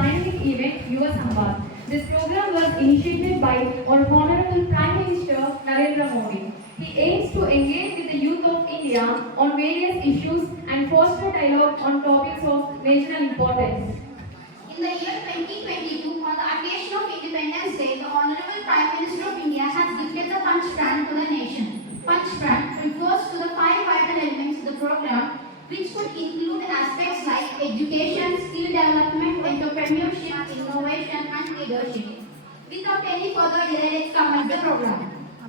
dynamic event, Yuva Samvad. This program was initiated by our Honorable Prime Minister Narendra Modi. He aims to engage with the youth of India on various issues and foster dialogue on topics of national importance. In the year 2022, on the occasion of Independence Day, the Honorable Prime Minister of India has gifted the Punch Brand to the nation. Punch Brand refers to the 5 vital elements of the program, which could include aspects like education, skill development, entrepreneurship, innovation, and leadership. Without any further delay, let's commence the program.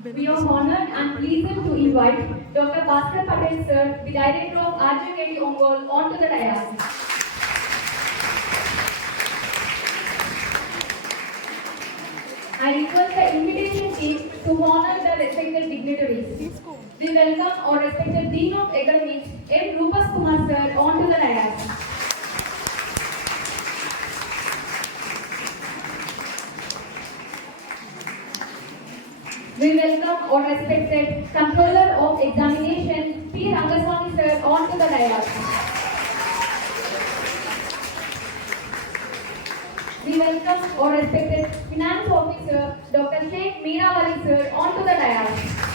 We are honored and pleased to invite Dr. Bhaskar Patel sir, the Director of RJKT Ongole, onto the dais. I request the invitation team to honor the respected dignitaries. We welcome our respected Dean of Academics, M. Rupas Kumar sir, onto the dais. We welcome our respected Controller of Examination, P. Rangaswamy sir, onto the dais. We welcome our respected Finance Officer, Dr. Sheikh Meerawali sir, onto the dais.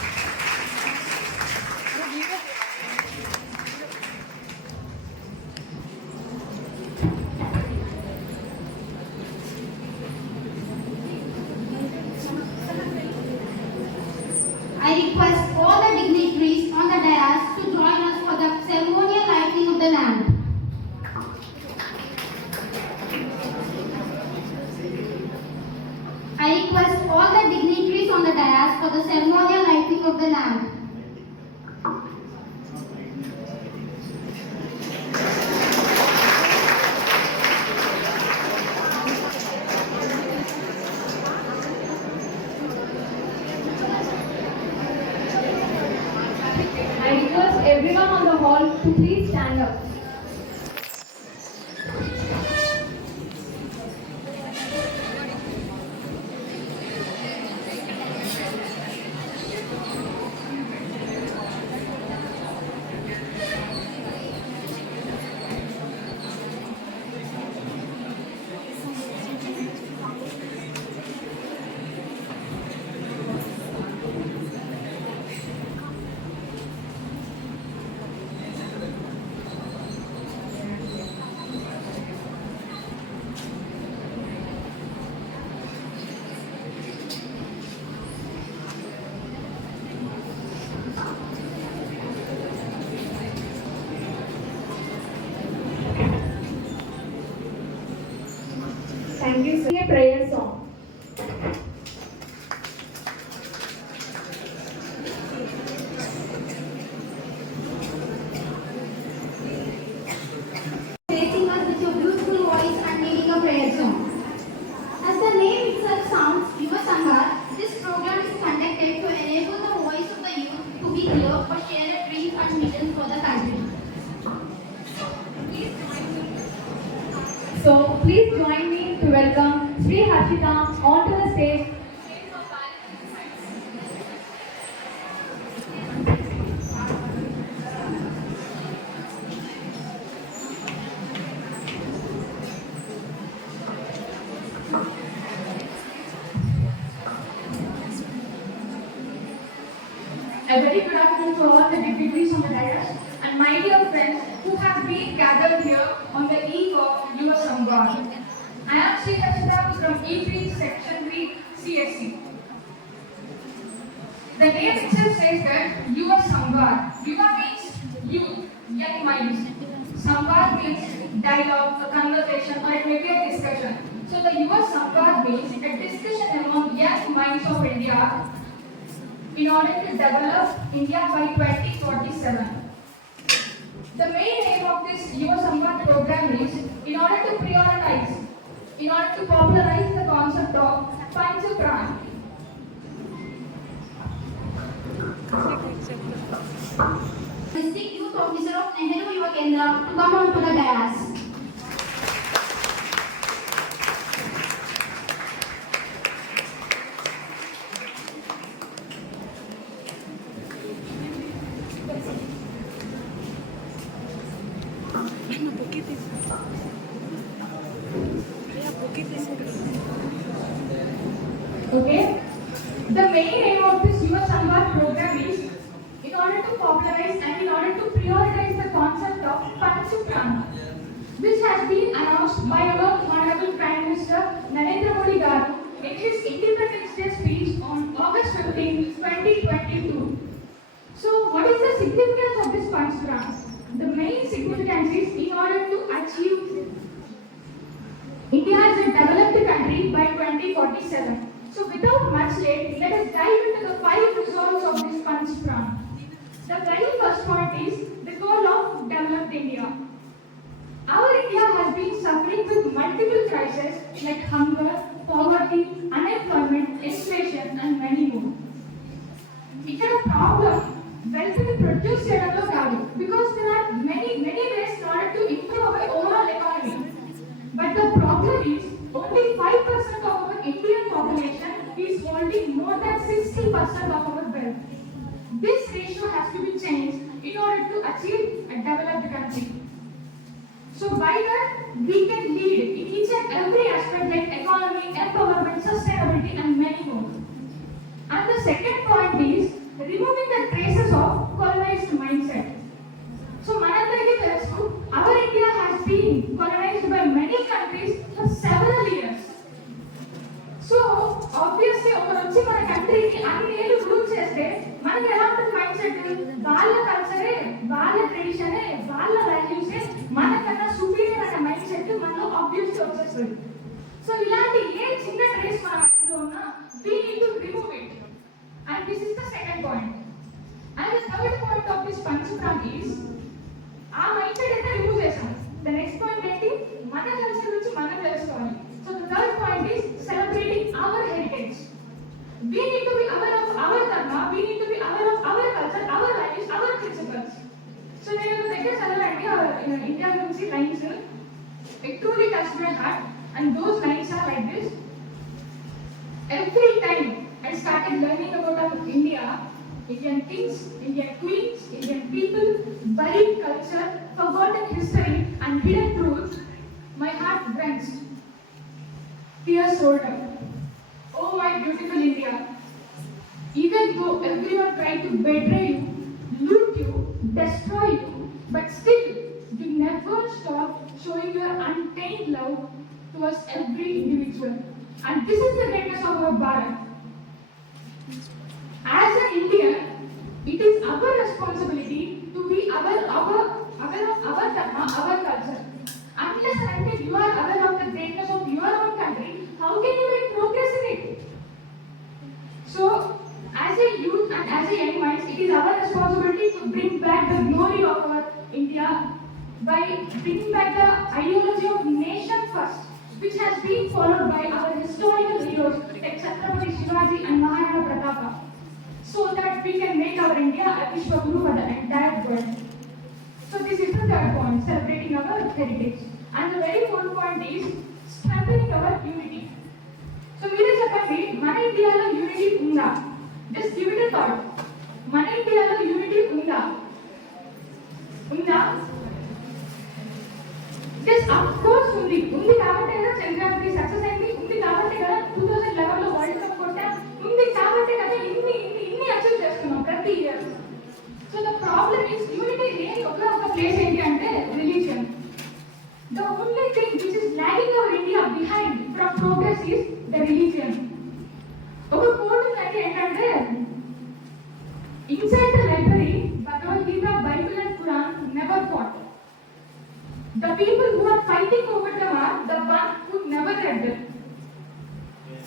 I request all the dignitaries on the dais to join us for the ceremonial lighting of the lamp. I request all the dignitaries on the dais for the ceremonial lighting of the lamp. I request everyone on the hall to please stand up. Thank you, sir. A prayer song. Gracing us with your beautiful voice and leading a prayer song. As the name itself sounds, Yuva Samvad, this program is conducted to enable the voice of the youth to be heard for shared dreams and visions for the country. So please join me to welcome Sri Harshita onto the stage. A very good afternoon to all the dignitaries on the dais and my dear friends who have been gathered here on the eve of Yuva Samvad. I am Sri Harshita from E3 Section 3 CSC. The name itself says that Yuva Samvad. Yuva means youth, young minds. Samvad means dialogue, a conversation, or it may be a discussion. So the Yuva Samvad means a discussion among young minds of India in order to develop India by 2047. The main aim of this Yuva Samvad program is in order to prioritize, in order to popularize the concept of Panchapran. District Youth Officer of Nehru Yuva Kendra to come on to the dais. Okay? The main aim of this Yuva Samvad program is in order to popularize and in order to prioritize the concept of Panchupran, which has been announced by our Honorable Prime Minister Narendra Modi Garu in his Independence Day speech on August 15, 2022. So, what is the significance of this Panchupran? The main significance is in order to achieve India as a developed country by 2047. So without much late, let us dive into the 5 resolves of this Panchpran. The very first point is the goal of developed India. Our India has been suffering with multiple crises like hunger, poverty, unemployment, inflation and many more. ఇక్కడ problem wealth ని produce చేయడంలో కాదు, because there are many ways in order to improve our overall economy. But the problem is only 5% of our Indian population is holding more than 60% of our wealth. This ratio has to be changed in order to achieve a developed country. So by that we can lead in each and every aspect like economy, empowerment, sustainability and many more. And the second point is removing the traces of colonized mindset. So మనందరికీ తెలుసు, our India has been colonized by many countries for several years. So obviously ఒకరు వచ్చి మన కంట్రీని అన్ని ఏళ్ళు rule చేస్తే మనకి ఎలా ఉంటుంది మైండ్ సెట్? వాళ్ళ కల్చరే, వాళ్ళ ట్రెడిషనే, వాళ్ళ వాల్యూసే మనకన్నా సుపీరియర్ అనే మైండ్ సెట్ మనలో ఆబ్వియస్లీ వచ్చేస్తుంది. సో ఇలాంటి ఏ చిన్న ట్రేస్ మన మైండ్లో ఉన్నా we need to remove it. And this is the second point. And the third point of this Panchpran is ఆ మైండ్ సెట్ అయితే రిమూవ్ చేసాం. ద నెక్స్ట్ పాయింట్ ఏంటి? మన కల్చర్ గురించి మనం తెలుసుకోవాలి. So the third point is celebrating our heritage. We need to be aware of our dharma, we need to be aware of our culture, our values, our principles. So నేను దగ్గర చదవాలండి India గురించి lines. It truly touched my heart and those lines are like this. Every time I started learning about India, Indian kings, Indian queens, Indian people, buried culture, forgotten history and hidden truths, my heart wrenched. Tears rolled up. Oh my beautiful India. Even though everyone tried to betray you, loot you, destroy you, but still you never stopped showing your untainted love towards every individual. And this is the greatness of our Bharat. As an Indian, it is our responsibility to be aware of our dharma, our culture. Unless and until you are aware of the greatness of your own country, how can you make progress in it? So, as a youth and as a young minds, it is our responsibility to bring back the glory of our India by bringing back the ideology of nation first, which has been followed by our historical heroes like Chhatrapati Shivaji and Maharana Pratapa, so that we can make our India a Vishwaguru for the entire world. So this is the third point, celebrating our heritage. And the very fourth point is strengthening our unity. So మీరే చెప్పండి, మన ఇండియాలో unity ఉందా? Just give it a thought. మన ఇండియాలో unity ఉందా? Yes, of course ఉంది కాబట్టి కదా చంద్రయాన్ సక్సెస్ అయింది, ఉంది కాబట్టి కదా 2011 లో వరల్డ్ కప్ కొట్టా, ఉంది కాబట్టి కదా ఇన్ని అచీవ్ చేస్తున్నాం ప్రతి year. So the problem is unity లేని ఒక ప్లేస్ ఏంటి అంటే religion. The only thing which is lagging our India behind from progress is the religion. ఒక కోట్ అంటే ఏంటంటే inside the library Bhagavad Gita, Bible and Quran never fought. The people who are fighting over them are the one who never read them.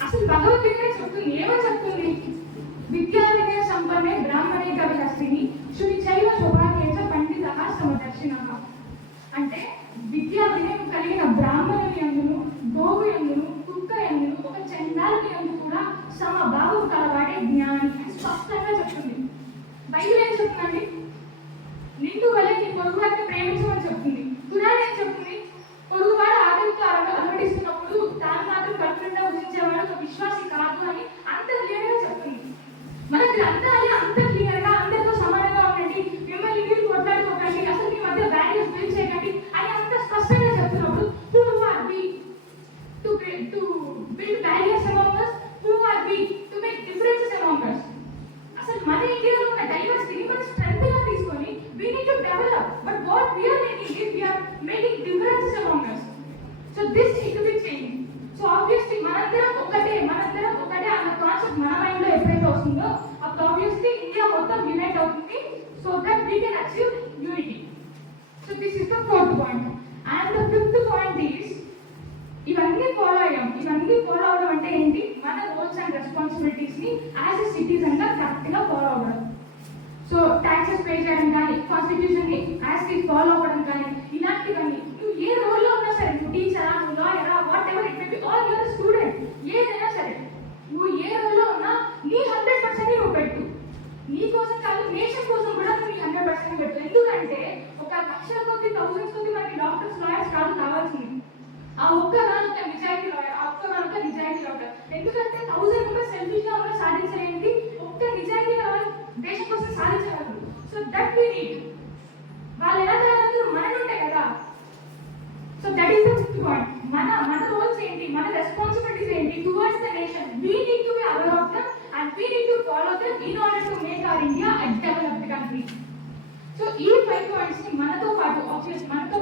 అసలు భగవద్గీత చెప్తుంది, ఏమని చెప్తుంది? విద్యా వినయ సంపన్నే బ్రాహ్మణే కవిహస్తిని శుని చైవ శోభాకేశ పండితః సమదర్శినః. అంటే విద్యా వినయం కలిగిన బ్రాహ్మణుని యందును, గోవు యందును, కుక్క యందును, ఒక చండాలుని యందు కూడా సమభావం కలవాడే జ్ఞాని అని స్పష్టంగా చెప్తుంది. బైబిల్ ఏం చెప్తుందండి? నిన్ను వలె నీ పొరుగువారిని ప్రేమించమని చెప్తుంది. ఖురాన్ ఏం చెప్తుంది? పొరుగువాడు ఆకలితో అలవడిస్తున్నప్పుడు తాను మాత్రం కడుపునిండా ఊహించేవాడు ఒక విశ్వాసి కాదు అని అంత క్లియర్గా చెప్తుంది. మన గ్రంథాలు అంత క్లియర్గా అందరితో సమానంగా ఉండండి, మిమ్మల్ని మీరు కొట్లాడుకోకండి, అసలు మీ మధ్య వాల్యూస్ బిల్డ్ చేయకండి అని అంత స్పష్టంగా చెప్తున్నప్పుడు who are we to So this need to be changed. So obviously మనందరం ఒకటే అన్న కాన్సెప్ట్ మన మైండ్ లో ఎప్పుడైతే వస్తుందో అప్పుడు obviously ఇండియా మొత్తం యునైట్ అవుతుంది. So that we can achieve unity. So this is the fourth point. And the fifth point is ఇవన్నీ ఫాలో అవడం అంటే ఏంటి, మన రోల్స్ అండ్ రెస్పాన్సిబిలిటీస్ ని యాజ్ ఎ సిటిజన్ గా కరెక్ట్ గా ఫాలో అవ్వడం. సో ట్యాక్సెస్ పే చేయడం కానీ, కాన్స్టిట్యూషన్ ని యాజ్ కి ఫాలో అవ్వడం కానీ, ఇలాంటివన్నీ నువ్వు ఏ రోల్ లో ఉన్నా సరే, నువ్వు టీచరా, నువ్వు లాయరా, whatever it may be, or your student, ఏదైనా సరే నువ్వు ఏ రోల్ లో ఉన్నా నీ 100% నువ్వు పెట్టు. నీ కోసం కాదు, నేషన్ కోసం కూడా నువ్వు నీ 100% పెట్టు. ఎందుకంటే ఒక లక్షల కొద్ది, థౌసండ్స్ కొద్ది మనకి డాక్టర్స్, లాయర్స్ కాదు కావాల్సింది, ఆ ఒక్కగానొక్క నిజాయితీ లాయర్, ఆ ఒక్కగానొక్క నిజాయితీ డాక్టర్. ఎందుకంటే 1000 రూపీస్ సెల్ఫిష్ గా ఉన్న సాధించలేంటి, ఒక్క నిజాయితీ దేశం కోసం సాధించగలరు. So that we need. వాళ్ళు ఎలా తయారవుతారు, మన నుండే కదా. So that is the fifth point. మన రోల్స్ ఏంటి, మన రెస్పాన్సిబిలిటీస్ ఏంటి towards the nation. We need to be aware of them and we need to follow them in order to make our India a developed country. So ఈ 5 points ని మనతో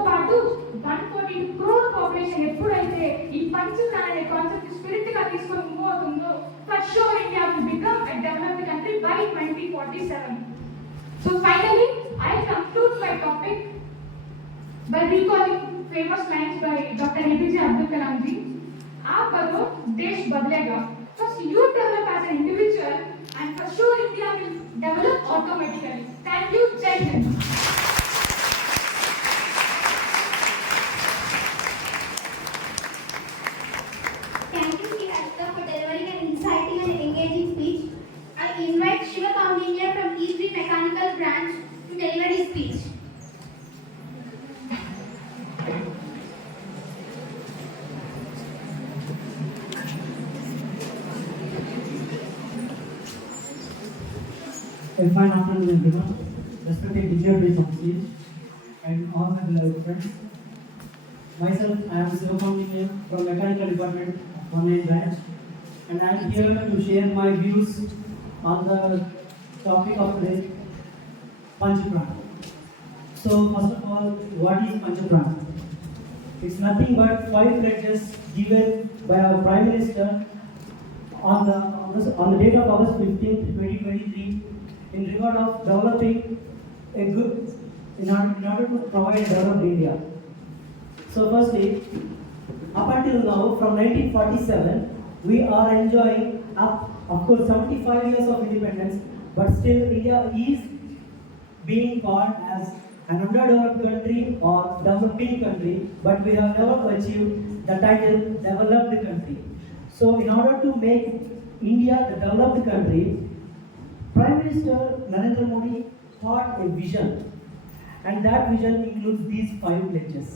పాటు 142 crore population ఎప్పుడైతే ఈ పంచప్రాణ అనే కాన్సెప్ట్ స్పిరిట్ గా తీసుకొని move అవుతుందో, for sure India will become a developed country by 2047. So finally I conclude my topic by recalling famous lines by Dr. APJ Abdul Kalam ji. आप करो, देश बदलेगा. First you develop as an individual and for sure India will develop automatically. Thank you. Jai Hind. Thank you, Sriharika, for delivering an exciting and engaging speech. I invite Shiva Kaundinya from E3 Mechanical Branch to deliver his speech. A fine afternoon, everyone. Respected teachers on stage and all my beloved friends. Myself, I am Shiva Kaundinya from Mechanical Department of Online Branch, and I am here to share my views on the topic of today, Panchaprana. So, first of all, what is Panchaprana? It's nothing but 5 pledges given by our Prime Minister on the date of August 15th, 2023, in regard of developing a good, in order to provide developed India. So firstly, up until now, from 1947, we are enjoying of course 75 years of independence, but still India is being called as an underdeveloped country or developing country, but we have never achieved the title developed country. So in order to make India the developed country, Prime Minister Narendra Modi thought a vision, and that vision includes these 5 pledges.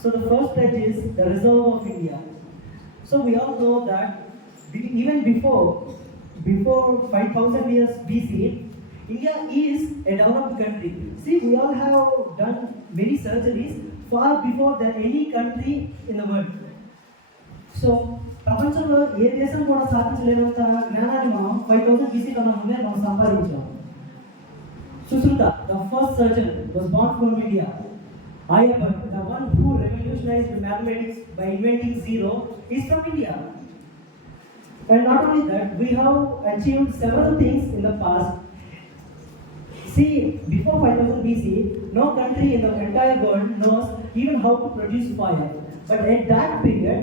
So the first pledge is the reserve of India. So we all know that even before 5000 years BC, India is a developed country. See, we all have done many surgeries far before than any country in the world. So ప్రపంచంలో ఏ దేశం కూడా సాధించలేనంత జ్ఞానాన్ని మనం 5000 BC కన్నా ముందే మనం సంపాదించాం. Sushruta, the first surgeon, was born from India. Aryabhat, the one who revolutionized mathematics by inventing zero, is from India. And not only that, we have achieved several things in the past. See, before 5000 BC, no country in the entire world knows even how to produce fire. But at that period,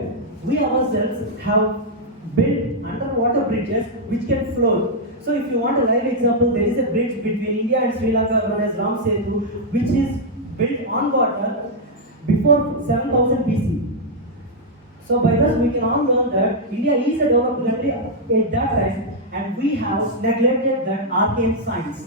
we ourselves have built underwater bridges which can float. So if you want a live example, there is a bridge between India and Sri Lanka known as Ram Setu, which is built on water before 7000 BC. So by this we can all learn that India is a developed country at that time, and we have neglected that arcane science.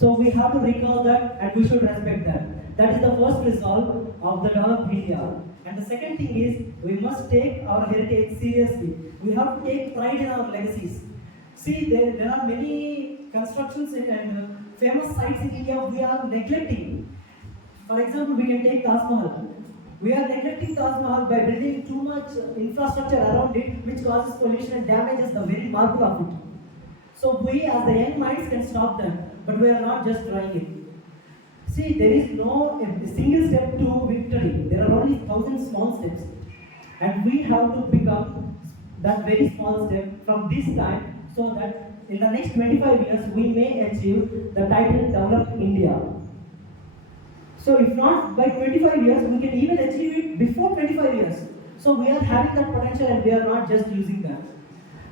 So we have to recall that and we should respect that. That is the first resolve of the developed India. And the second thing is, we must take our heritage seriously. We have to take pride in our legacies. See, there are many constructions and famous sites in India we are neglecting. For example, we can take Taj Mahal. We are neglecting Taj Mahal by building too much infrastructure around it, which causes pollution and damages the very marble of it. So we as the young minds can stop them, but we are not just trying it. See, there is no a single step to victory. There are only 1000 small steps. And we have to pick up that very small step from this time so that in the next 25 years we may achieve the title Developed India. So if not by 25 years, we can even achieve it before 25 years. So we are having that potential and we are not just using that.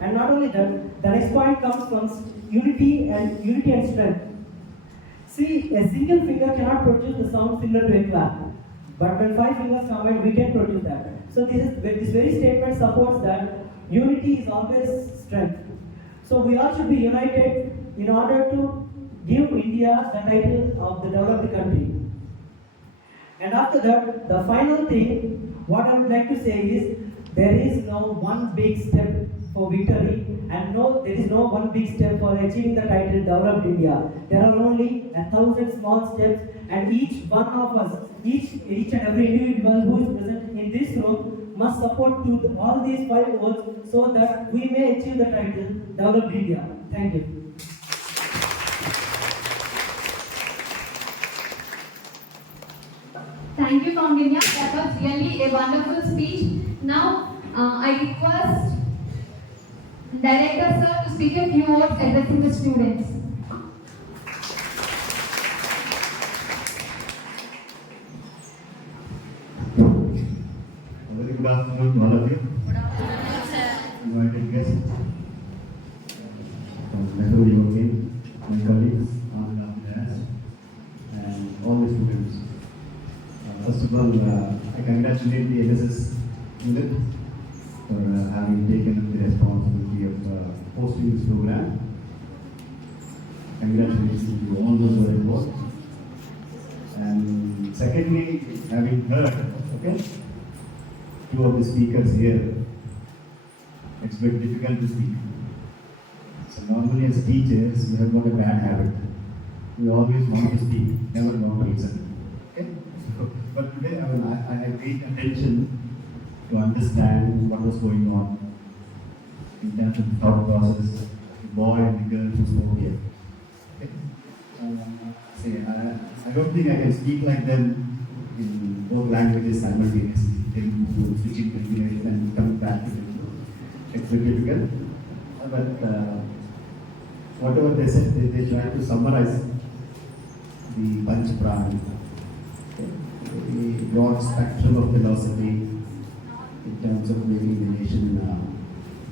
And not only that, the next point comes from unity and strength. See, a single finger cannot produce the sound similar to a clap. But when 5 fingers combine, we can produce that. So this very statement supports that unity is always strength. So we all should be united in order to give India the title of the developed country. And after that, the final thing, what I would like to say is, there is no one big step for victory, and there is no one big step for achieving the title Developed India. There are only 1,000 small steps, and each one of us, each and every individual who is present in this room must support to all these 5 goals so that we may achieve the title Developed India. Thank you. Thank you, Kaundinya. That was really a wonderful speech. Now, I request Director Sir to speak a few words addressing the students. Very good afternoon, all of you. Good afternoon, sir. Invited guests from Metro European, my colleagues, and all the students. First of all, I congratulate the NSS unit for having taken the responsibility of hosting this program. Congratulations to all those who are involved. And secondly, having heard, okay, 2 of the speakers here, it's very difficult to speak. So normally as teachers, we have got a bad habit. We always want to speak, never want to listen. Okay? But today I have paid attention to understand what was going on in terms of the thought process, the boy and the girl who spoke here. Okay? I don't think I can speak like them in both languages simultaneously. Telugu, switching to English and coming back to Telugu. It's very difficult. But whatever they said, they try to summarize the Panch Prana, the broad spectrum of philosophy in terms of making the nation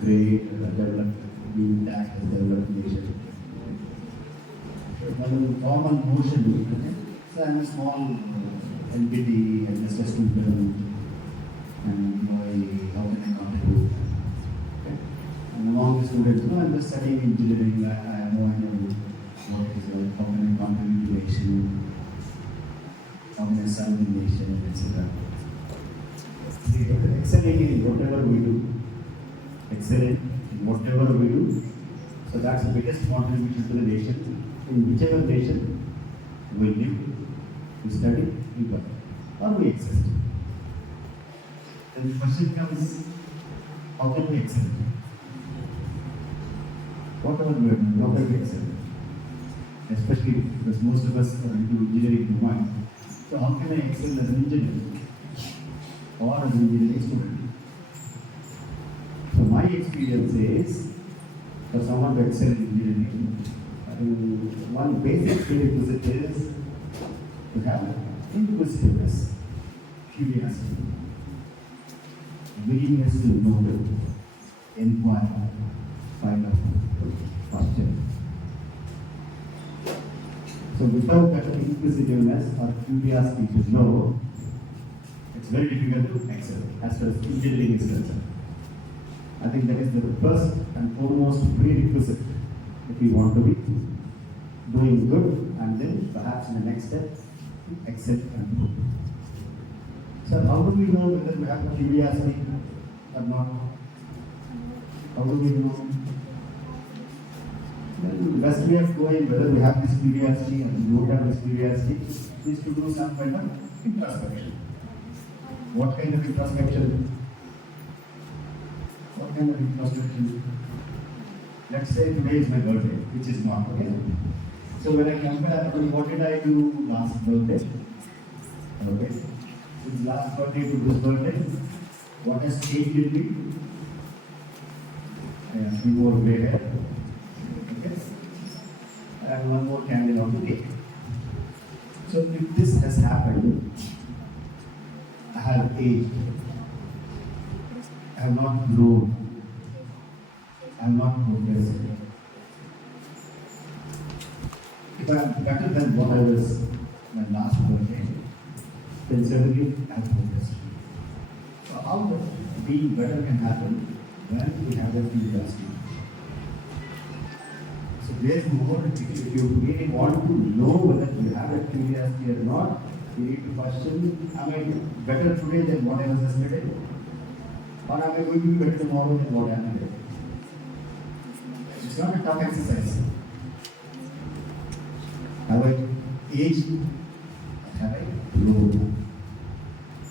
great, developed, being that as developed nation. One common notion, so I'm a small entity and just a student, and how can I contribute? Okay. And among the students, I'm just studying engineering. I have no idea what it is like, how can I contribute to nation, how can I serve the nation, etc. Excelling in whatever we do. Excelling in whatever we do. So that's the biggest contribution to the nation. In whichever nation we live, we study, we work, or we exist. Then the question comes, how can we excel? Whatever we are doing, how can we excel? Especially because most of us are into engineering domain. So how can I excel as an engineer or as an engineering student? So my experience is, for someone to excel in engineering, one basic prerequisite is to have inquisitiveness, curiosity, willingness to know, inquire, find out, question. So without that inquisitiveness or curiosity to know, it's very difficult to excel as far as engineering is concerned. I think that is the first and foremost prerequisite if we want to be doing good, and then perhaps in the next step, accept and do. So how do we know whether we have curiosity or not? How do we know? Well, the best way of knowing whether we have this curiosity and we don't have this curiosity is to do some kind of introspection. What kind of introspection? What kind of introspection? Let's say today is my birthday, which is not, okay? So when I compare, what did I do last birthday? Okay. Since last birthday to this birthday, What has changed in me? I have 3 more gray hair. Okay. And 1 more candle on the cake. So if this has happened, I have aged. I have not grown. I have not progressed. If I am better than what I was my last birthday, then certainly I have progressed. So how being better can happen when we have that curiosity. So therefore, if you really want to know whether you have a curiosity or not, you need to question, am I better today than what I was yesterday? Or am I going to be better tomorrow than what I am today? It's not a tough exercise. Have I aged? Have I grown?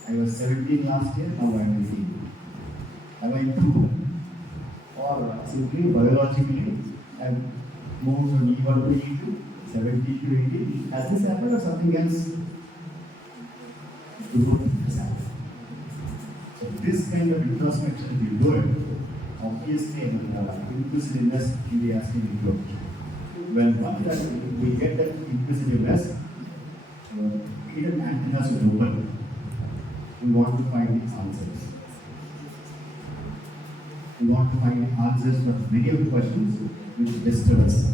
I was 17 last year, now I am 18. Have I improved? Or simply biologically, I have moved from E1 to E2, 70 to 80. Has this happened or something else? Growth has happened. So this kind of introspection we do it, obviously inquisitiveness, curiosity will grow. When we get that inquisitiveness, hidden antennas will open. We want to find the answers. We want to find the answers for many of the questions which disturb us.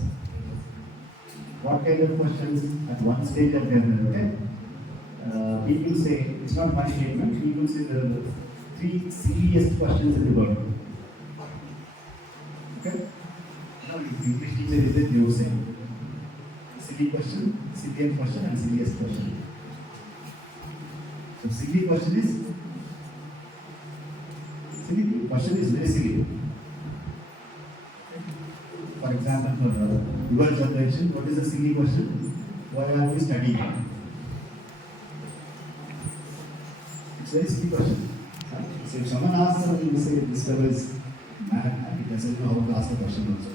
What kind of questions? At one stage of their people say, it's not my statement, people say there are 3 silliest questions in the world. Okay? Now, if English teacher is it, you say silly question, silliest question, and silliest question. So, silly question is silly. Question is very silly. For example, for your generation, what is a silly question? Why are we studying? It's a very silly question. So if someone asks something, you say this fellow is mad and he doesn't know how to ask a question also.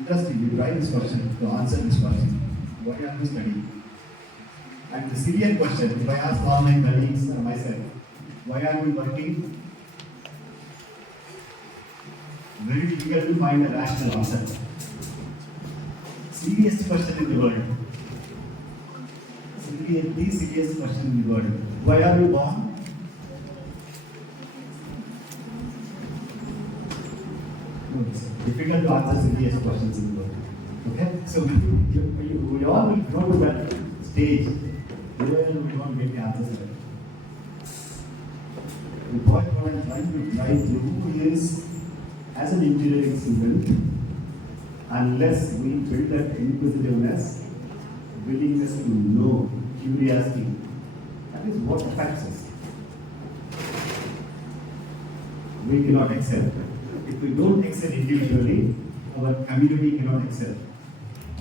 Interesting, you try this question to answer this question. Why are we studying? And the sillier question, if I ask all my colleagues or myself, why are we working? Very difficult to find a rational answer. Silliest question in the world. Simply the silliest question in the world. Why are we born? It's difficult to answer silliest questions in the world. Okay? So we all will go to that stage where we won't get the answers right. The point what I'm trying to drive through is, as an engineering student, unless we build that inquisitiveness, willingness to know, curiosity, that is what affects us. We cannot excel. If we don't excel individually, our community cannot excel.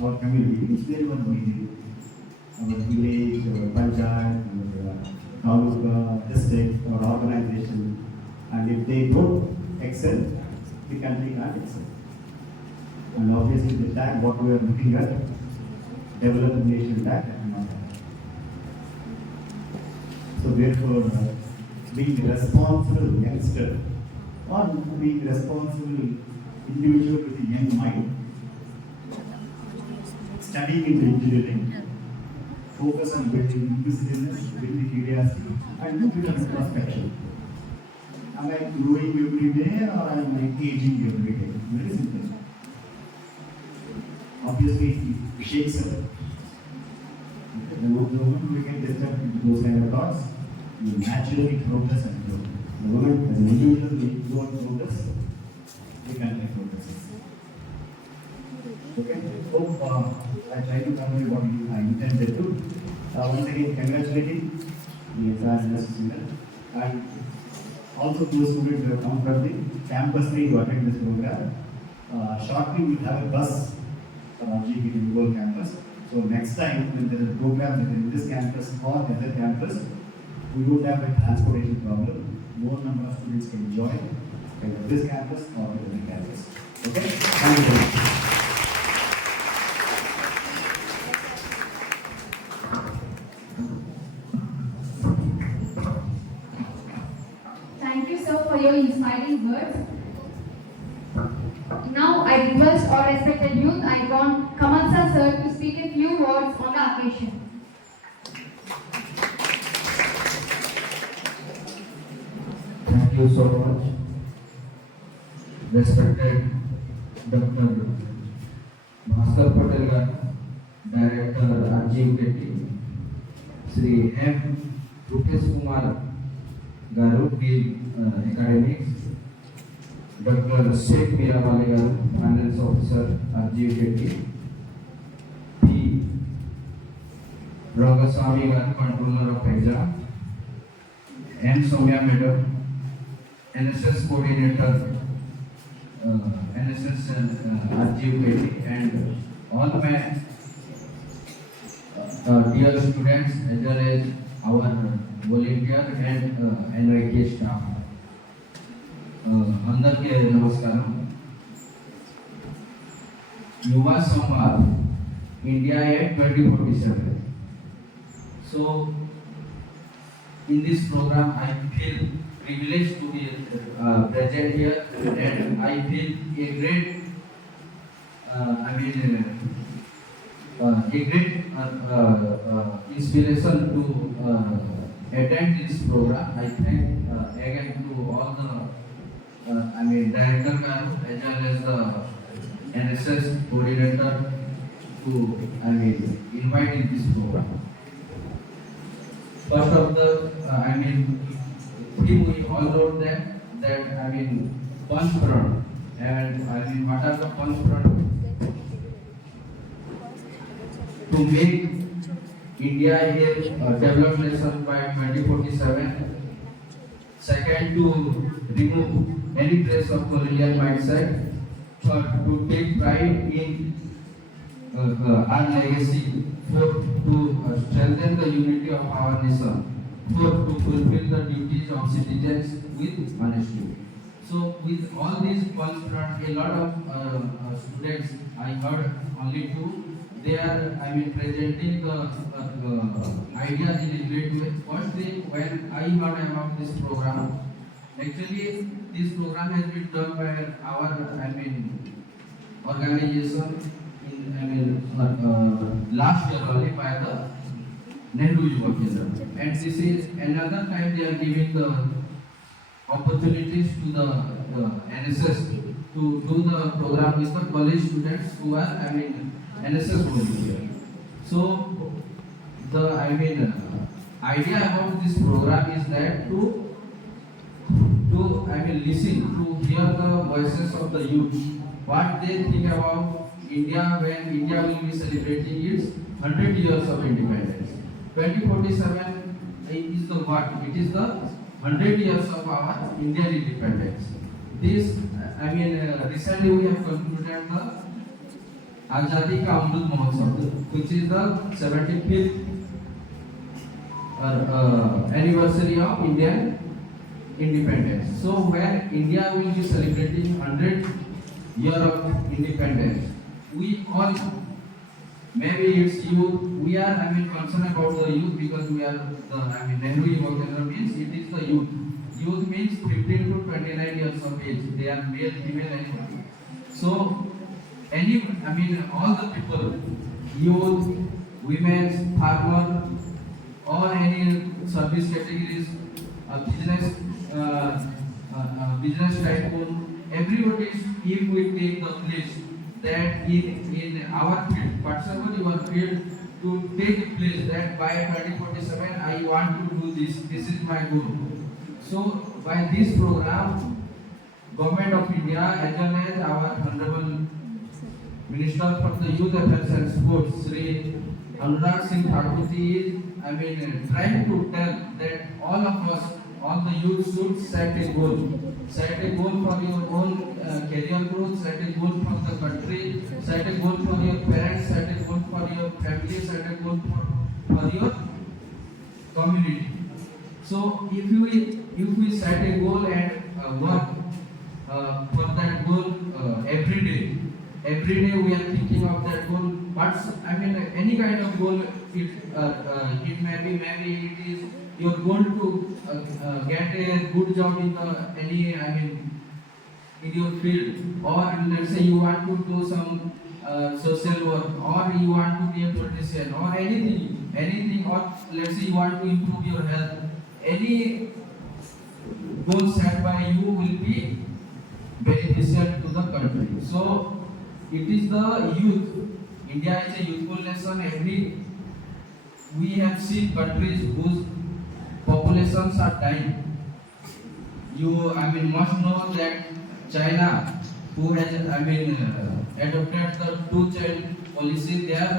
Our community, which they were needing, our village, our panchayat, our taluka, district, our organization, and if they don't excel, the country can't excel. And obviously, the tag what we are looking at, developed nation tag, that cannot happen. So therefore, being a responsible youngster, or being responsible individual with a young mind, studying in the engineering, focus on building inquisitiveness, building curiosity, and do bit of introspection. Am I growing every day or am I aging every day? Very simple. Obviously, it shakes us. The moment we get disturbed into those kind of thoughts, you naturally progress and grow. The moment as an individual we go and progress, we can make progress. Okay? Hope I try to convey what I intended to. Once again, congratulating the entire university student and also those students who have come from the campus to attend this program. Shortly, we will have a bus for RGP in the whole campus. So next time when there is a program within this campus or the other campus, we won't have a transportation problem. More number of students can join either this campus or the other campus. Okay? Thank you very much. your inspiring words. Now I request our respected youth icon Kamalsa sir to speak a few words on the occasion. Thank you so much, respected Dr. Bhaskar Patel garu, Director RGUKT, Sri M. Rupesh Kumar garu, Dean Academics, Dr. Sheikh Mirabali garu, Finance Officer RGUKT, P. Rangaswamy garu, Controller of Exam, M. Soumya Madam, NSS Coordinator, NSS RGUKT, and all my dear students as well as our volunteer and NYK staff. అందరికీ నమస్కారం. Yuva samvad India at 2047. So in this program I feel privileged to be present here, and I feel a great inspiration to attend this program. I thank again to all the director garu as well as the NSS coordinator to invite in this program. First of the we all know that punch front, and what are the punch front to make India a developed nation by 2047. Second, to remove any trace of colonial mindset. Third, to take pride in our legacy. Fourth, to strengthen the unity of our nation. Fourth, to fulfill the duties of citizens with honesty. So with all these points, a lot of students, I heard only two, they are presenting the ideas in a great way. First thing, when I heard about this program, actually this program has been done by our organization in last year only by the Nehru Yuva Kendra, and this is another time they are giving the opportunities to the NSS to do the program with the college students who are NSS volunteer. So the idea about this program is that to listen, to hear the voices of the youth, what they think about India when India will be celebrating its 100 years of independence. 2047 is the what? It is the 100 years of our Indian independence. This, recently we have concluded the Azadi Ka Amrit Mahotsav, which is the 75th anniversary of Indian independence. So when India will be celebrating 100 year of independence, we all, maybe it's youth, we are concerned about the youth because we are the Nehru Yuva Kendra means it is the youth. Youth means 15 to 29 years of age. They are male, female, anybody. So all the people, youth, women, farmer, or any service categories, business tycoon, everybody, if we take the place that in our field, whatever your field, to take a place that by 2047 I want to do this is my goal. So by this program, Government of India as well as our Honorable Minister for the Youth Affairs and Sports, Sri Anurag Singh Thakur is trying to tell that all of us, all the youth should set a goal. Set a goal for your own career growth, set a goal for the country, set a goal for your parents, set a goal for your family, set a goal for your community. So if we set a goal and work for that goal every day we are thinking of that goal. But any kind of goal it maybe it is your goal to get a good job in any in your field, or let's say you want to do some social work, or you want to be a politician, or anything, or let's say you want to improve your health. Any goal set by you will be beneficial to the country. So it is the youth. India is a youthful nation. We have seen countries whose populations are dying. You must know that China, who has adopted the two-child policy, their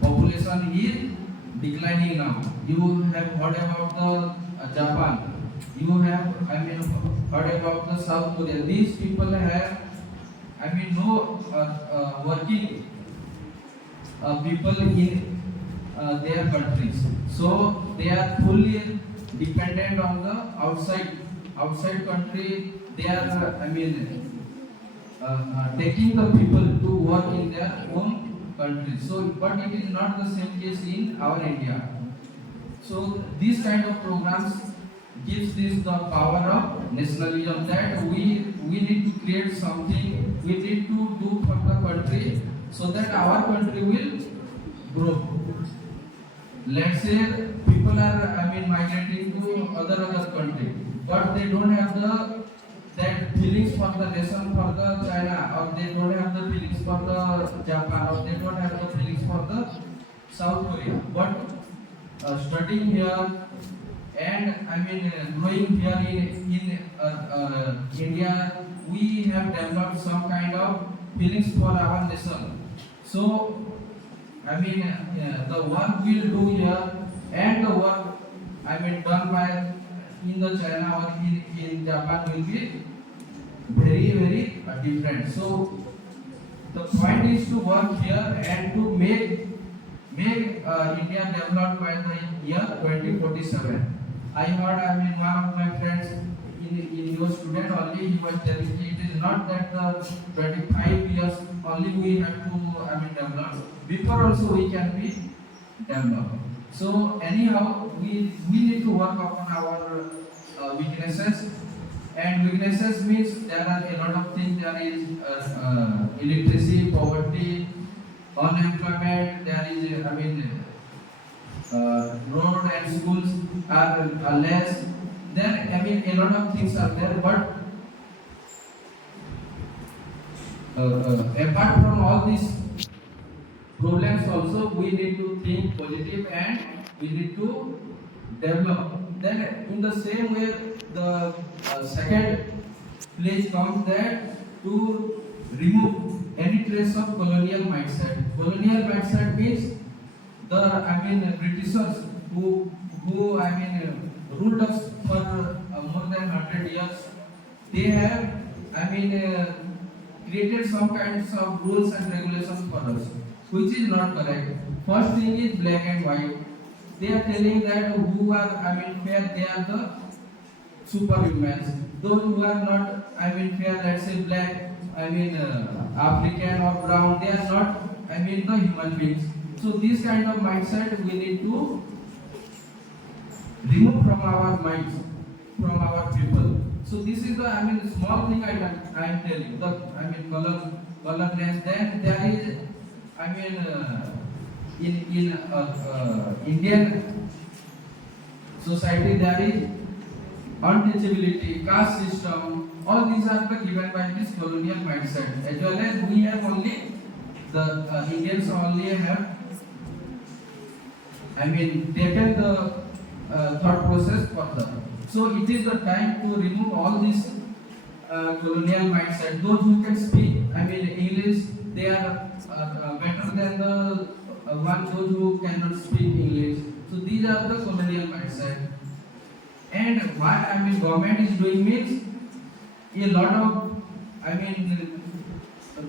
population is declining now. You have heard about the Japan. You have heard about the South Korea. These people have no working people in their countries. So they are fully dependent on the outside country. They are taking the people to work in their own country. So, but it is not the same case in our India. So these kind of programs gives this the power of nationalism, that we need to create something, we need to do for the country so that our country will grow. Let's say people are migrating to other country, but they don't have that feelings for the nation, for the China, or they don't have the feelings for the Japan, or they don't have the feelings for the South Korea. But studying here and growing here in India, we have developed some kind of feelings for our nation. So the work we'll do here and the work done by in the China or in Japan will be very different. So the point is to work here and to make India developed by the year 2047. I heard one of my friends in your student only, he was telling me it is not that the 25 years only we have to develop. Before also we can be developed. So anyhow, we need to work upon our weaknesses. And weaknesses means there are a lot of things. There is illiteracy, poverty, unemployment. There is road and schools are less. Then a lot of things are there. But apart from all these problems, also we need to think positive and we need to develop. Then in the same way, the second place comes that to remove any trace of colonial mindset. Colonial mindset means the Britishers who ruled us for more than 100 years. They have created some kinds of rules and regulations for us, which is not correct. First thing is black and white. They are telling that who are fair, they are the superhumans. Those who are not fair, let's say black, African or brown, they are not the human beings. So this kind of mindset we need to remove from our minds, from our people. So this is the small thing I am telling. The colorless. Then there is in Indian society there is untouchability, caste system. All these are given by this colonial mindset. As well as we have only the Indians only have taken the thought process further. So it is the time to remove all this colonial mindset. Those who can speak English, they are better than the those who cannot speak English. So these are the colonial mindset. And what government is doing means a lot of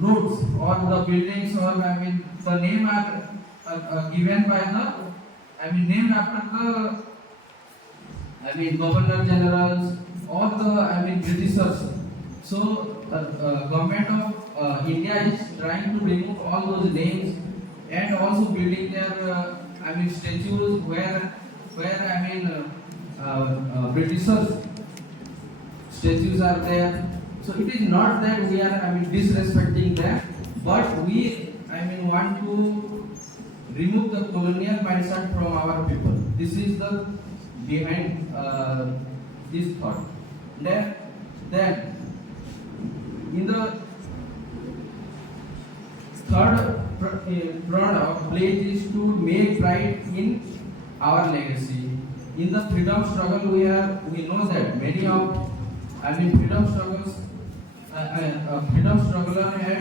roads or the buildings or the name are given by the named after the governor generals or the Britishers. So government of India is trying to remove all those names and also building their statues where Britishers statues are there. So it is not that we are disrespecting them, but we want to remove the colonial mindset from our people. This is the behind this thought. Then in the third product pledge is to make pride in our legacy. In the freedom struggle, we know that many of freedom struggler had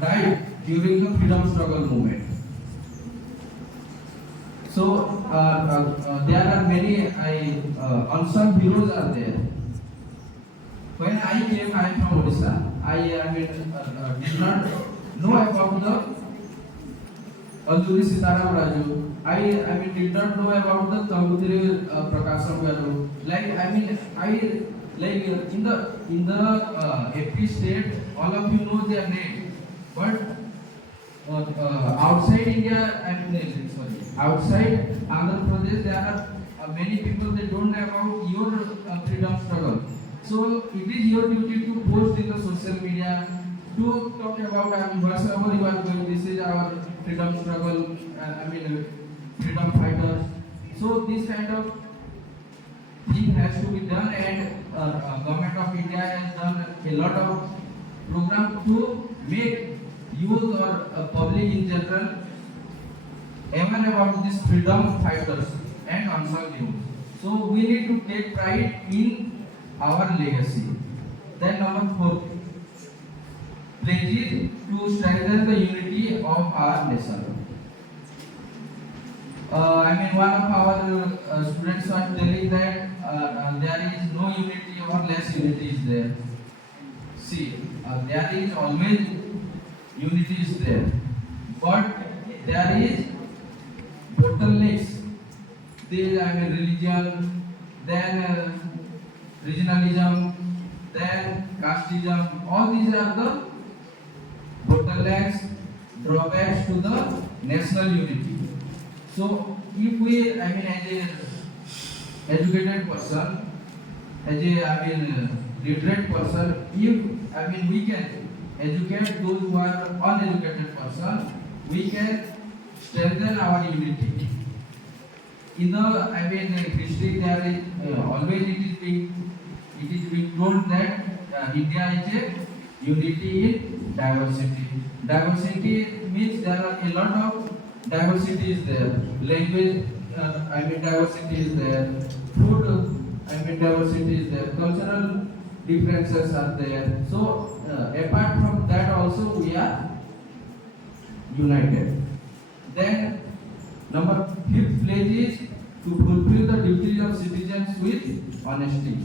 died during the freedom struggle movement. So there are many unsung heroes are there. When I came, I am from Odisha. I did not know about the Alduri Sitaram Raju. I did not know about the Tambutiri Prakasam Garu. In the AP state, all of you know their name, but outside India, outside Andhra Pradesh, there are many people they don't know about your freedom struggle. So it is your duty to post in the social media to talk about whatever you are doing. This is our freedom struggle. Freedom fighters. So this kind of thing has to be done, and government of India has done a lot of program to make youth or public in general aware about these freedom fighters and unsung heroes. So we need to take pride in our legacy. Then number 4, pledges to strengthen the unity of our nation. One of our students was telling that there is no unity or less unity is there. See, there is always unity is there, but there is bottlenecks. There is religion, then regionalism, then casteism. All these are the bottlenecks, drawbacks to the national unity. So if we, as a educated person, as a literate person, if we can educate those who are uneducated person, we can strengthen our unity. In the history, there is always it is being told that India is a unity in diversity. Diversity means there are a lot of diversity is there. Language, diversity is there. Food, diversity is there. Cultural differences are there. So apart from that also we are united. Then number 5th pledge is to fulfill the duties of citizens with honesty.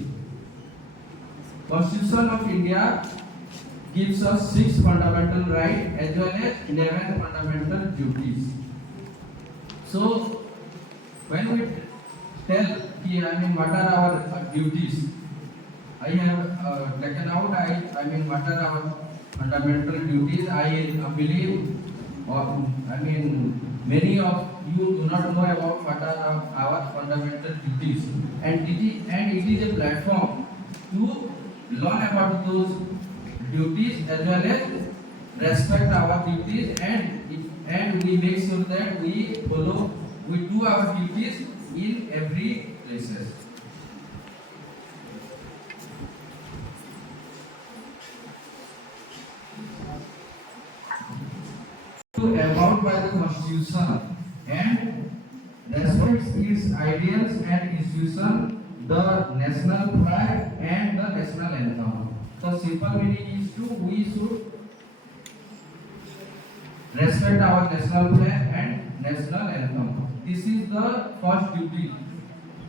Constitution of India gives us 6 fundamental rights as well as 11 fundamental duties. So when we tell what are our duties, I have taken out what are our fundamental duties. I believe many of you do not know about what are our fundamental duties, and it is a platform to learn about those duties as well as respect our duties, and we make sure that we do our duties in every places. About by the Constitution and respects its ideals and institution, the national flag and the national anthem. The simple meaning is we should respect our national flag and national anthem. This is the first duty.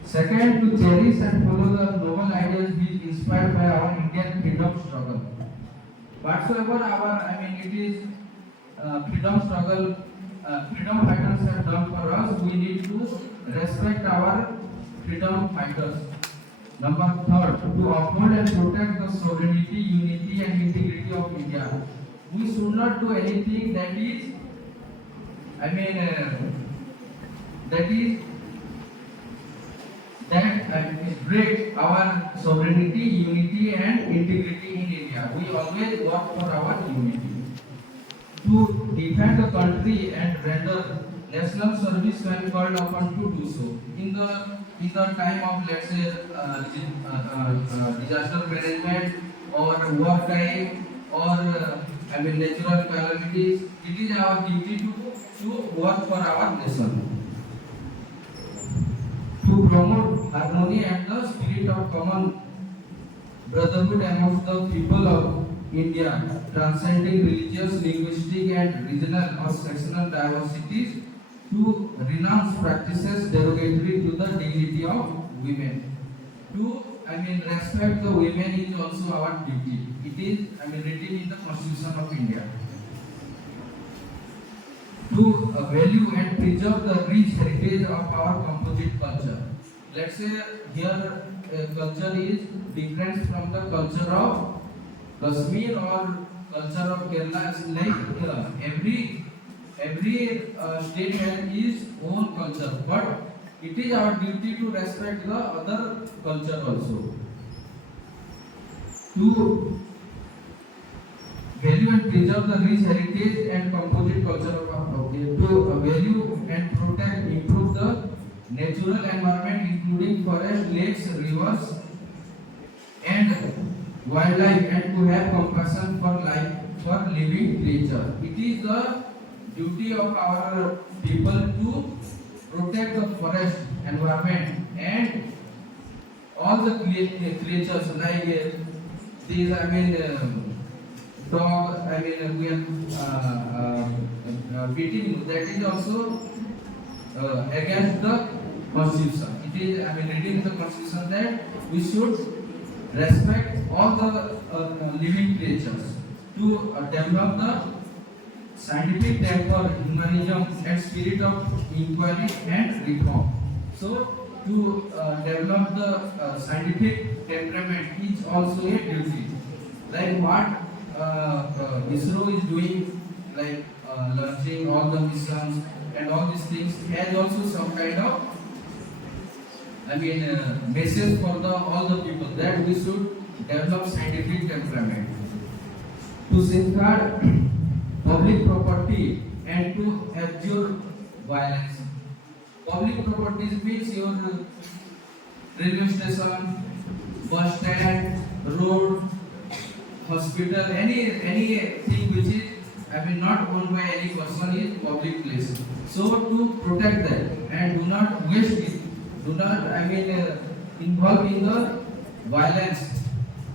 Second, to cherish and follow the noble ideas which inspired by our Indian freedom struggle. Whatsoever it is freedom struggle, freedom fighters have done for us, we need to respect our freedom fighters. Number 3, to uphold and protect the sovereignty, unity and integrity of India. We should not do anything that is I mean, that is that break our sovereignty, unity, and integrity in India. We always work for our unity. To defend the country and render national service when called upon to do so. In the time of, let's say, disaster management or war time or natural calamities, it is our duty to work for our nation. To promote harmony and the spirit of common brotherhood amongst the people of India, transcending religious, linguistic, and regional or sectional diversities, to renounce practices derogatory to the dignity of women. To, respect the women is also our duty. It is, written in the Constitution of India. To value and preserve the rich heritage of our composite culture. Let's say here culture is different from the culture of Kashmir or culture of Kerala. It's like every state has its own culture, but it is our duty to respect the other culture also. To value and preserve the rich heritage and composite culture of our country. To value and protect, improve the natural environment, including forest, lakes, rivers, and wildlife, and to have compassion for life, for living creature. It is the duty of our people to protect the forest environment and all the creatures like these. Dog. We are beating. That is also against the constitution. It is written in the constitution that we should respect all the living creatures, to develop the scientific temper, humanism, and spirit of equality and reform. So, to develop the scientific temperament is also a duty. Like what ISRO is doing, like launching all the missions and all these things, has also some kind of message for all the people that we should develop scientific temperament. To safeguard public property and to abjure violence. Public properties means your railway station, bus stand, road, hospital, anything which is not owned by any person is public place. So to protect that and do not waste it, do not involve in the violence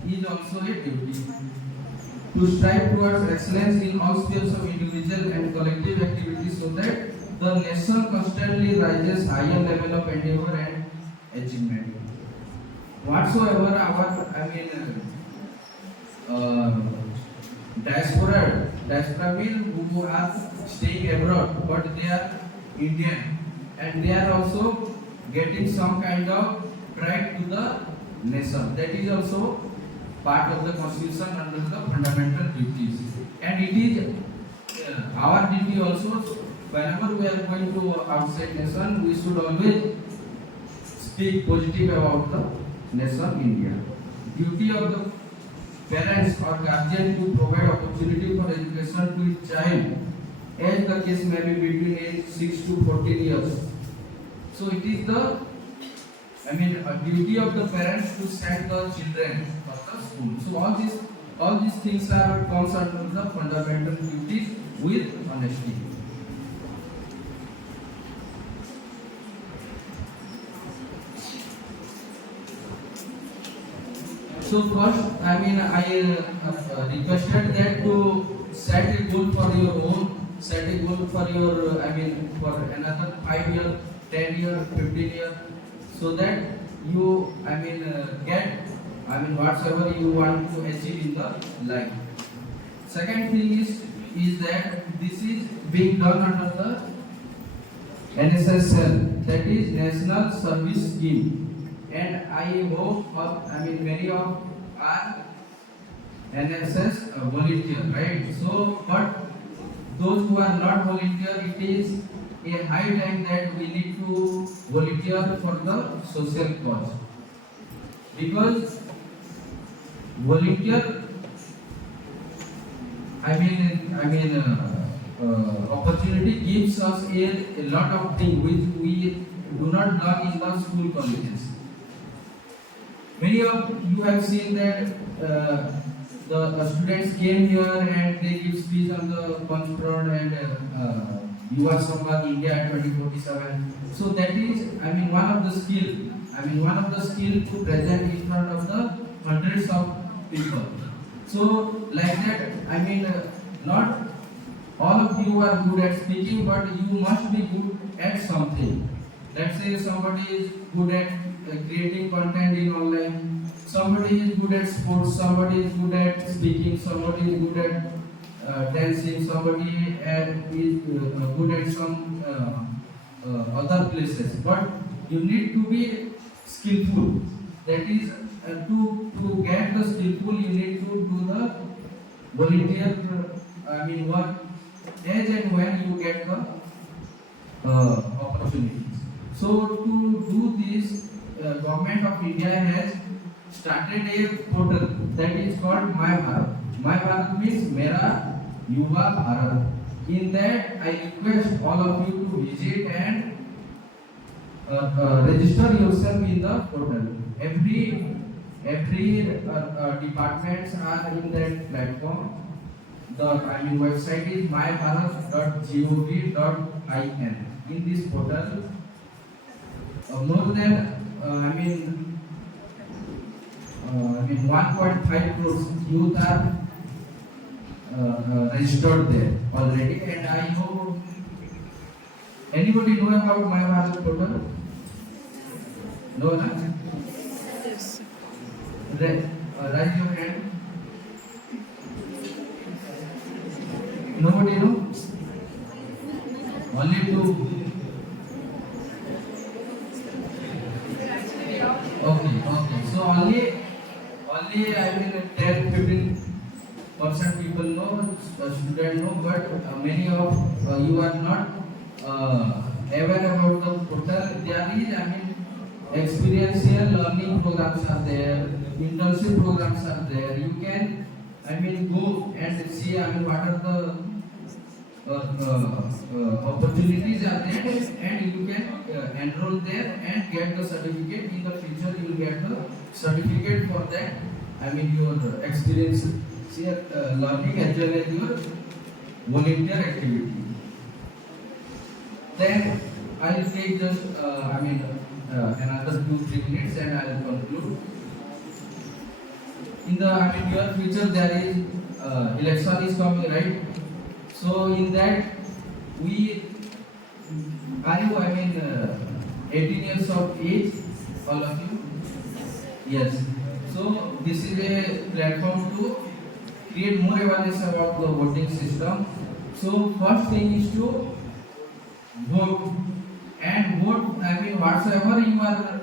is also a duty. To strive towards excellence in all spheres of individual and collective activities, so that the nation constantly rises higher level of endeavor and achievement. Whatsoever our diaspora means who are staying abroad, but they are Indian and they are also getting some kind of pride to the nation. That is also part of the constitution under the fundamental duties. And it is our duty also, whenever we are going to outside nation, we should always speak positive about the nation India. Duty of the parents or guardian to provide opportunity for education to his child, as the case may be between age 6 to 14 years. So it is the a duty of the parents to send the children for the school. So all these things are comes under the fundamental duties with honesty. So first, I requested that to set a goal for your own, set a goal for your, for another 5 years, 10 years, 15 years, so that you, get, whatsoever you want to achieve in the life. Second thing is that this is being done under the NSSL, that is National Service Scheme. And I hope many of are NSS volunteer, right? So, but those who are not volunteer, it is a high time that we need to volunteer for the social cause. Because volunteer, opportunity gives us a lot of things which we do not learn in the school colleges. Many of you have seen that the students came here and they give speech on the punch front and Yuva Samvad India 2047. So that is, one of the skill to present in front of the hundreds of people. So like that, not all of you are good at speaking, but you must be good at something. Let's say somebody is good at creating content in online, somebody is good at sports, somebody is good at speaking, somebody is good at dancing, somebody is good at some other places. But you need to be skillful. That is, to get the skillful, you need to do the volunteer work as and when you get the opportunities. So to do this, Government of India has started a portal that is called My Bharat. My Bharat means Mera Yuva Bharat. In that, I request all of you to visit and register yourself in the portal. Every departments are in that platform. The website is mybharat.gov.in. In this portal, more than 1.5 crores youth are registered there already, and I know anybody know about My Bharat portal? No, na? Raise your hand. Nobody know? Only two. Okay. So only 10-15% people know, student know, but many of you are not aware about the portal. There is, experiential learning programs are there, internship programs are there. You can, go and see, what are the opportunities are there, and you can enroll there and get the certificate. In the future, you will get the certificate for that. Your experience here, learning as well as your volunteer activity. Then I will take just another 2-3 minutes and I will conclude. In the near future, there is election is coming, right? So in that, are you 18 years of age, all of you? Yes. So this is a platform to create more awareness about the voting system. So first thing is to vote. And vote, whatsoever you are,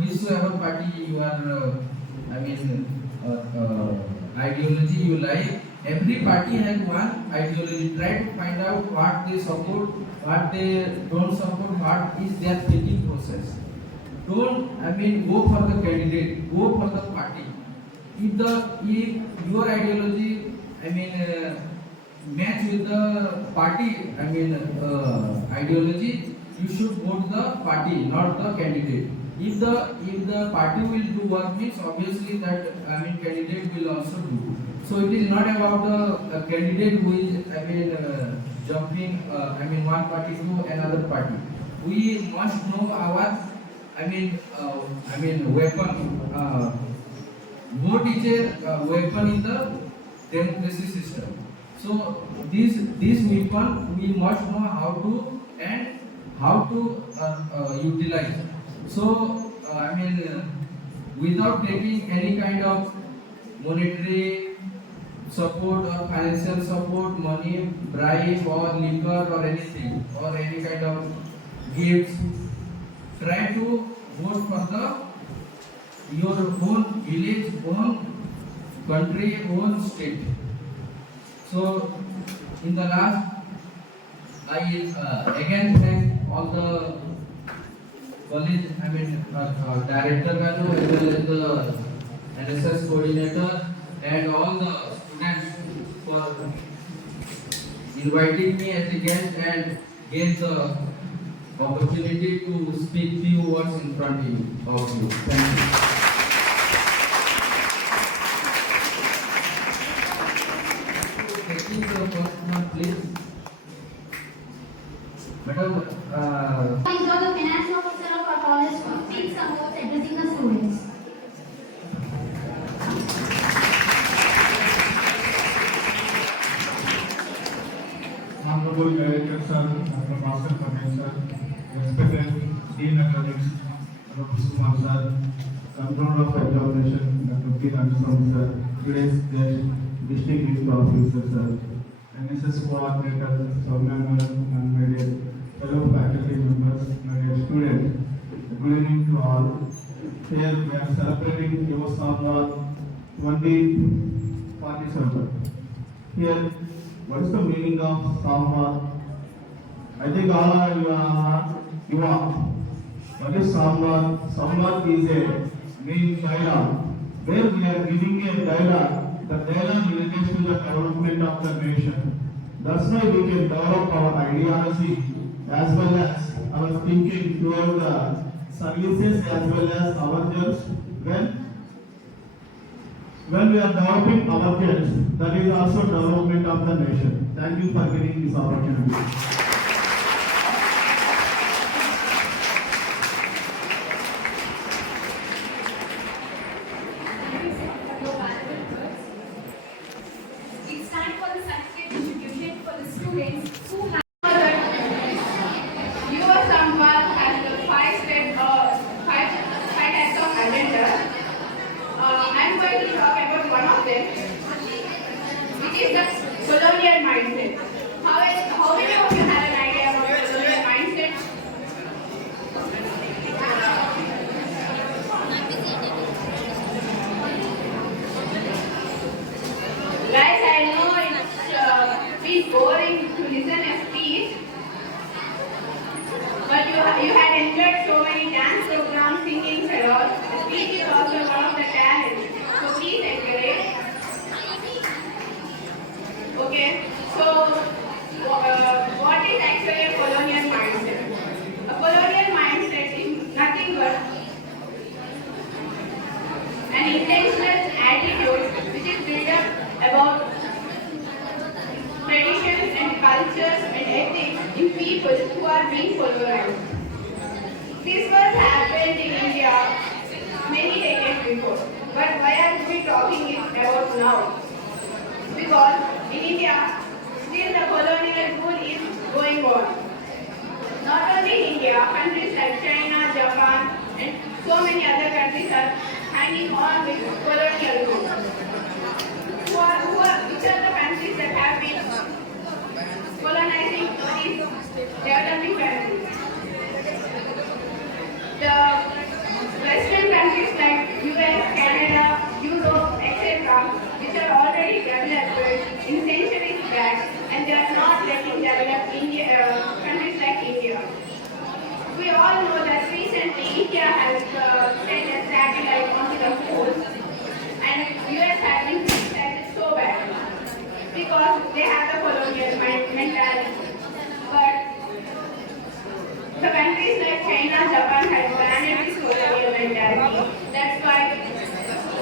whichsoever party you are, ideology you like, every party has one ideology. Try to find out what they support, what they don't support, what is their thinking process. Don't, go for the candidate, go for the party. If your ideology, match with the party, ideology, you should vote the party, not the candidate. If the party will do work, means obviously that candidate will also do. So it is not about the candidate who is jumping one party to another party. We must know our weapon. Vote is a weapon in the democracy system. So this weapon we must know how to utilize. So without taking any kind of monetary support or financial support, money, bribe or liquor or anything, or any kind of gifts, try to vote for your own village, own country, own state. So in the last I again thank all the college, director Ganu, as well as the NSS coordinator and all the students for inviting me as a guest and gave the opportunity to speak few words in front of you. Thank you. Taking the first one, please. Madam, Is now the finance officer of our college to speak some words addressing the students. Honorable Director Sir, Dr. Master Patel Sir, respected Dean Academics, Dr. Kumar Sir, Controller of Examination, Dr. P. Ranjaswamy Sir, today's guest, District Youth Officer Sir, NSS Coordinator, Soumya Madam, and my dear fellow faculty members, my dear students, good evening to all. Here we are celebrating Yuva samvad 2047. Here, what is the meaning of samvad? I think all are Yuva. What is samvad? Samvad is a main dialogue where we are giving a dialogue. The dialogue relates to the development of the nation. That's why we can develop our ideology as well as our thinking toward the services as well as our jobs. When we are developing our kids, that is also development of the nation. Thank you for giving this opportunity. It's time for the certificate distribution for the students who have Yuva samvad has the five types of agenda. I'm going to talk about one of them, which is the colonial mindset. How many of you have an idea about the colonial mindset? Guys, I know it's bit boring to listen a speech, but you had enjoyed so many dance programs, singing and all. The speech is also one of the talents, so please encourage. Okay, so what is actually a colonial mindset? A colonial mindset is nothing but an intentional attitude which is built up about traditions and cultures and ethics in people who are being polarized. This was happened in India many decades before, but why are we talking it about now? Because in India, still the colonial rule is going on. Not only India, countries like China, Japan, and so many other countries are hanging on with colonial rule. Which are the countries that have been colonizing these developing countries? The Western countries like US, Canada, Europe, etc., which are already developed in centuries back, and they are not letting develop countries like India. We all know that recently India has sent a satellite onto the moon, and US has been criticized so bad because they have the colonial mentality. But the countries like China, Japan have banned this colonial mentality. That's why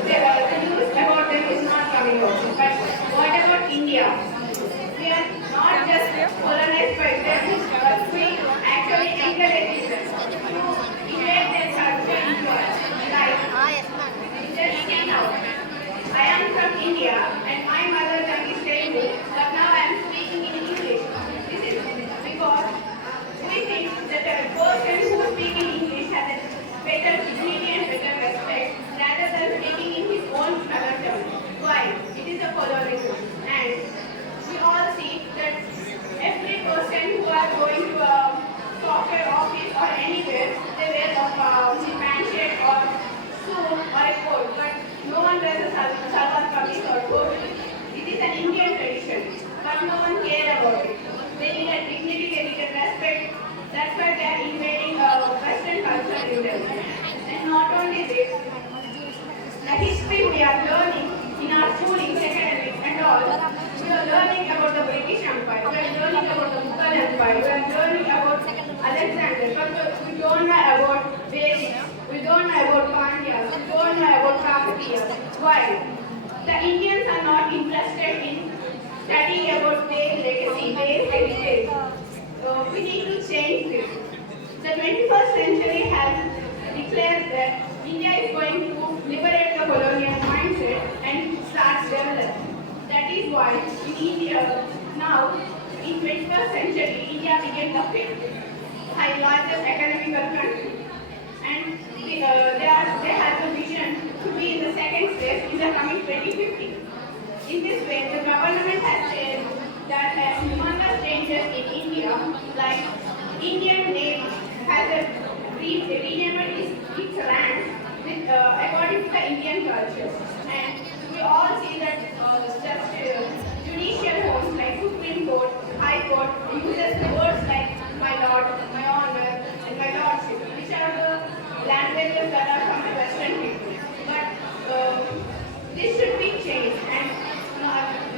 the news about them is not coming out. But what about India? We are not just colonized by them, but we actually encourage them to invade their culture into us. Like, just see now. I am from India and my mother tongue is Telugu, but now I am speaking in English. This is because we think that a person who is speaking English has a better dignity and better respect rather than speaking in his own mother tongue. Why? It is a colonialism. And we all see that every person who are going to a software office or anywhere, they wear a pant shirt or suit or a coat, but no one wears a salwar kameez or dhoti. It is an Indian tradition, but no one cares about it. They need a dignity, they need a respect. That's why they are invading Western culture in them. And not only this, the history we are learning in our schooling, academics and all, we are learning about the British Empire, we are learning about the Mughal Empire, we are learning about Alexander, but we don't know about Vedic, we don't know about Pandyas, we don't know about Kakatiyas. Why? The Indians are not interested in studying about their legacy, their heritage. We need to change this. The 21st century has declared that India is going to liberate the colonial mindset and start developing. That is why in India now, in 21st century, India became the fifth largest economical country. And they have the vision to be in the second place in the coming 2050. In this way, the government has said that humongous changes in India, like Indian Navy has renamed its ranks with, according to the Indian culture. And we all see that judicial homes like Supreme Court, High Court uses the words like my lord, my honor, and my lordship, which are the languages that are from the Western people. But this should be changed. And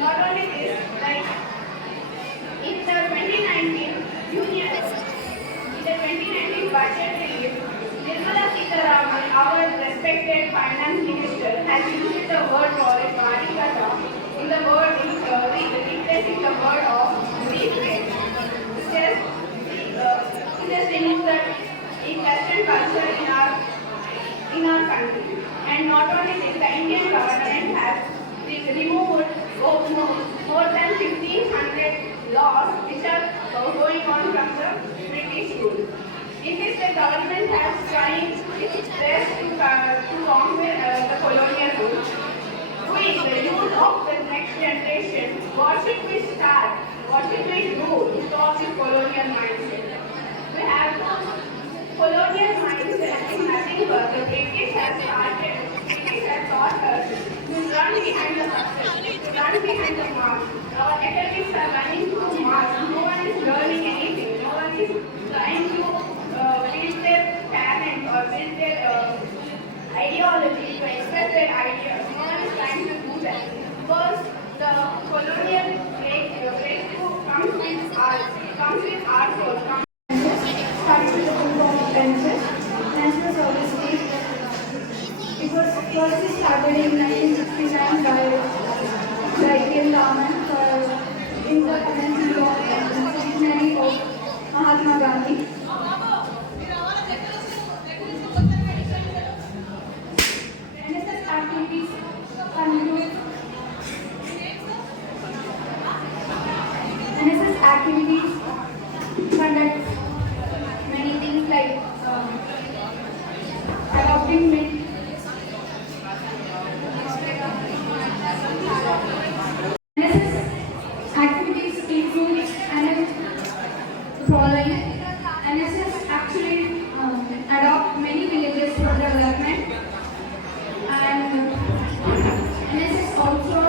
not only this, like in the 2019 Union, in the 2019 budget release, Nirmala Sitharaman, our respected finance minister, has used the word called Marikata in the word replacing the word of replace. It just removes that in Western culture in our country. And not only this, the Indian government has removed more than 1,500 laws which are going on from the British rule. In this, the government has tried its best to conquer the colonial rule. We, the youth of the next generation, what should we start? What should we do to stop this colonial mindset? We have colonial mindset is nothing but the British has taught us to run behind the success, to run behind the mark. Our academics are running to marks. No one is learning anything. No one is trying to build their talent or build their ideology to express their ideas. No one is trying to do that. Because the colonial breakthrough comes with art force. Started with the group of apprentices, National Service League. It was first started in 1969 by the Indian government in the commencement of the visionary of Mahatma Gandhi. NSS activities conduct many things like adopting men. NSS activities include following. NSS actually adopt many villages for development, and NSS also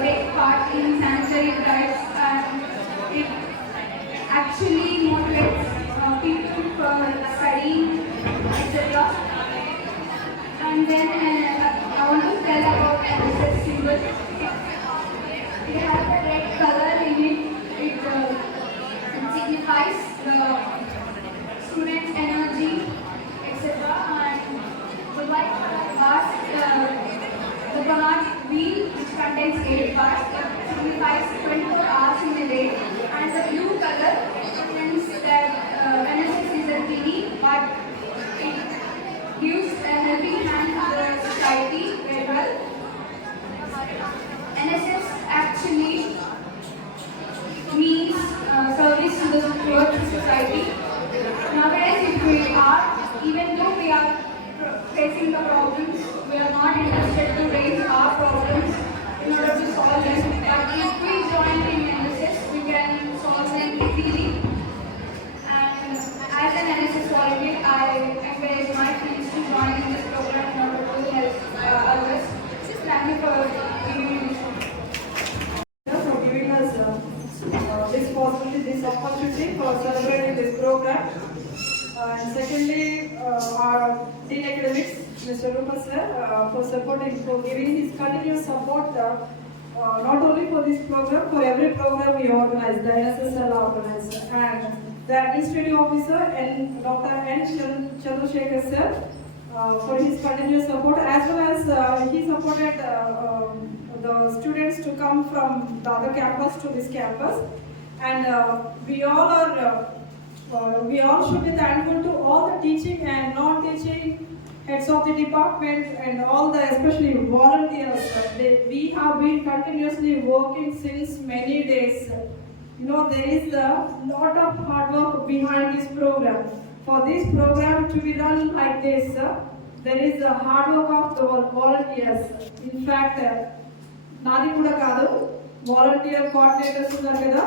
take part in sanitary drives, and it actually motivates people for studying, etc. And then I want to tell about NSS symbol. It has a red color in it. It signifies the student's energy, etc. And the white color bars, the Bernard wheel, which contains 8 bars, signifies 24 hours in a day. And the blue color represents that NSS is a tiny, but it gives a helping hand to the society very well. NSS actually means service to the society. impact. And secondly, our Dean Academics, Mr. Rupa sir, for giving his continuous support, not only for this program, for every program we organize, the NSSL organizer, and the administrative officer and Dr. N. Chandrasekhar sir, for his continuous support, as well as he supported the students to come from the other campus to this campus, and we all should be thankful to all the teaching and non-teaching heads of the department and all the especially volunteers. We have been continuously working since many days. You know, there is a lot of hard work behind this program. For this program to be done like this, there is a hard work of the volunteers. In fact, నాది కూడా కాదు, volunteer coordinators ఉన్నారు కదా,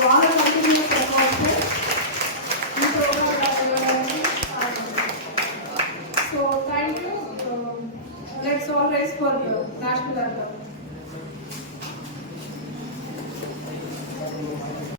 వాళ్ళ continuous efforts ఈ programme. So thank you. Let's all rise for national anthem.